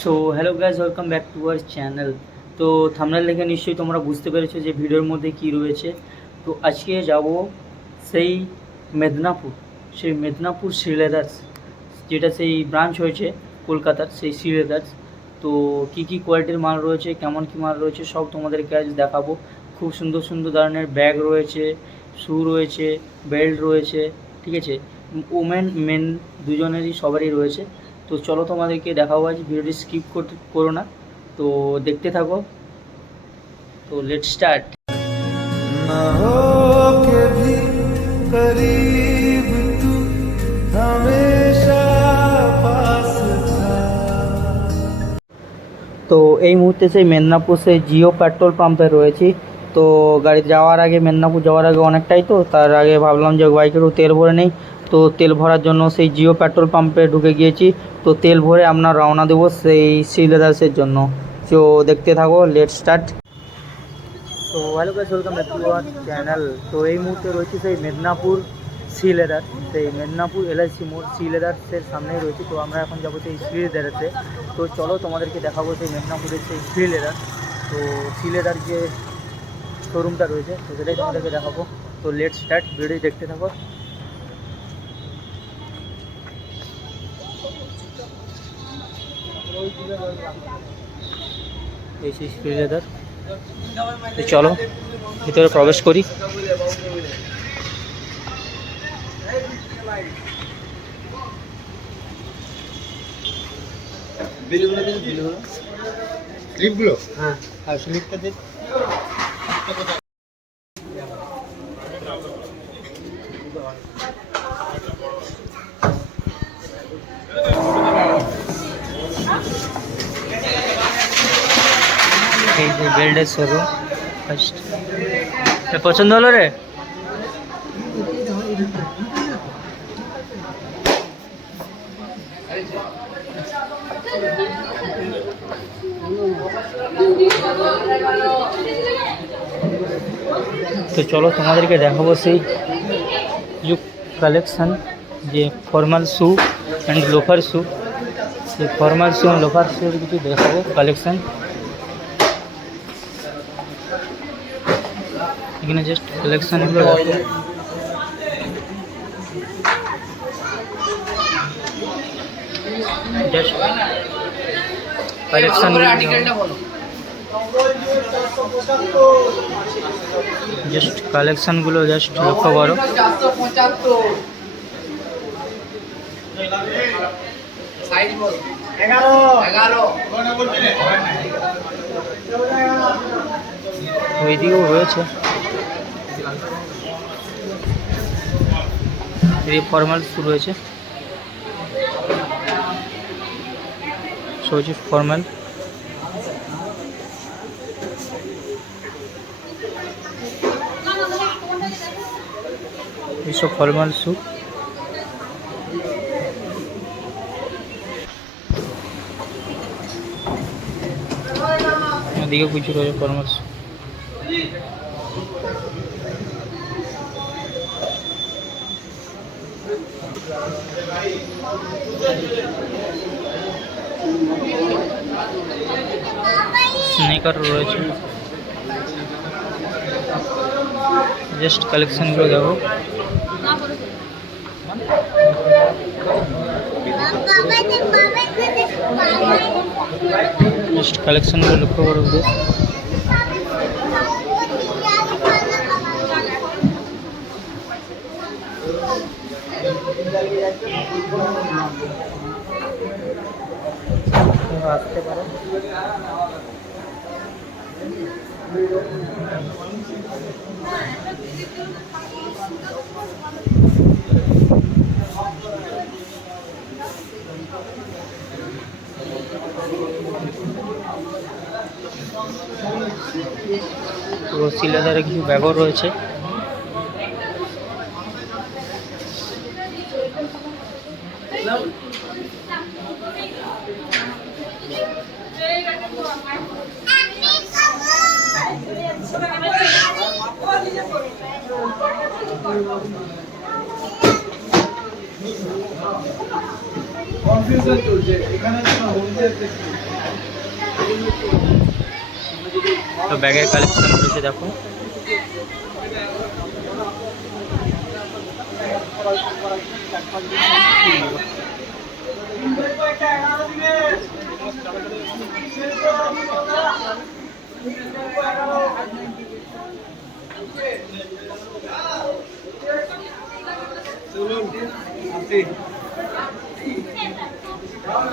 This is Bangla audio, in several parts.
So hello guys, welcome back to our channel. তো থাম্বনেল দেখে নিশ্চয়ই তোমরা বুঝতে পেরেছো যে ভিডিওর মধ্যে কী রয়েছে। তো আজকে যাব সেই মেদিনীপুর, সেই মেদিনীপুর শ্রীলেদার্স, যেটা সেই ব্রাঞ্চ হয়েছে কলকাতার, সেই শ্রীলেদার্স। তো কী কী কোয়ালিটির মাল রয়েছে, কেমন কী মাল রয়েছে, সব তোমাদেরকে আজ দেখাবো। খুব সুন্দর সুন্দর ধরনের ব্যাগ রয়েছে, শ্যু রয়েছে, বেল্ট রয়েছে, ঠিক আছে। ওমেন মেন দুজনেরই সবারই রয়েছে। তো চলো তোমাদেরকে দেখাবো, আজ ভিডিওটি স্কিপ করো না, তো দেখতে থাকো। তো লেট স্টার্ট। ना हो के भी करीब तू हमेशा पास था। তো এই মুহূর্তে সেই মেদিনীপুর সেই জিও পেট্রোল পাম্পে রয়েছি। তো গাড়ি যাওয়ার আগে, মেদিনীপুর যাওয়ার আগে অনেকটাই, তো তার আগে ভাবলাম যে বাইকেরও তেল ভরে নেই। তো তেল ভরার জন্য সেই জিও পেট্রোল পাম্পে ঢুকে গিয়েছি। তো তেল ভরে আমরা রওনা দেবো সেই শ্রীলেদার্সের জন্য। তো দেখতে থাকো, লেট স্টার্ট। তো hello guys, welcome back to our channel. তো এই মুহূর্তে রয়েছে সেই মেদিনীপুর শ্রীলেদার, সেই মেদিনীপুর এলআইসি মোড় শ্রীলেদার্সের সামনেই রয়েছে। তো আমরা এখন যাবো সেই শ্রীলেদার্সে। তো চলো তোমাদেরকে দেখাবো সেই মেদিনীপুরের সেই শ্রীলেদার। তো শ্রীলেদার যে শোরুমটা রয়েছে, তো সেটাই তোমাদেরকে দেখাবো। তো লেট স্টার্ট, ভিডিও দেখতে থাকো। এই সেই শ্রীলেদার। তো চলো ভিতরে প্রবেশ করি। স্লিপগুলো হ্যাঁ, আর স্লিপটা দিন। এই যে বেল্টের শোরুম ফার্স্ট। পছন্দ হলো রে? তো চলো তোমাদেরকে দেখাবো সেই ইউ কালেকশন, যে formal shoe and loafer shoe. সেই ফর্মাল শ্যু অ্যান্ড লোফার শ্যুর কিছু দেখাবো কালেকশন। এখানে জাস্ট কালেকশনগুলো দেখো। জাস্ট কালেকশনগুলো জাস্ট লক্ষ্য করো। ওইদিকেও রয়েছে এই ফর্মাল শ্যু রয়েছে, সবজি ফর্মাল। এইসব ফর্মাল শ্যু। এদিকে কিছু রয়েছে ফর্মাল শ্যু। স্নেকার রয়েছে, জাস্ট কালেকশনগুলো দেখো। জাস্ট কালেকশনগুলো লক্ষ্য করো। আসতে পারো। তো শ্রীলেদারে কিছু ব্যাগও রয়েছে। কনফিউশন চলছে এখানে, তো ব্যাগের কালেকশন রয়েছে দেখো।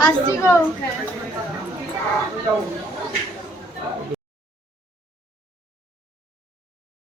আসছি গো।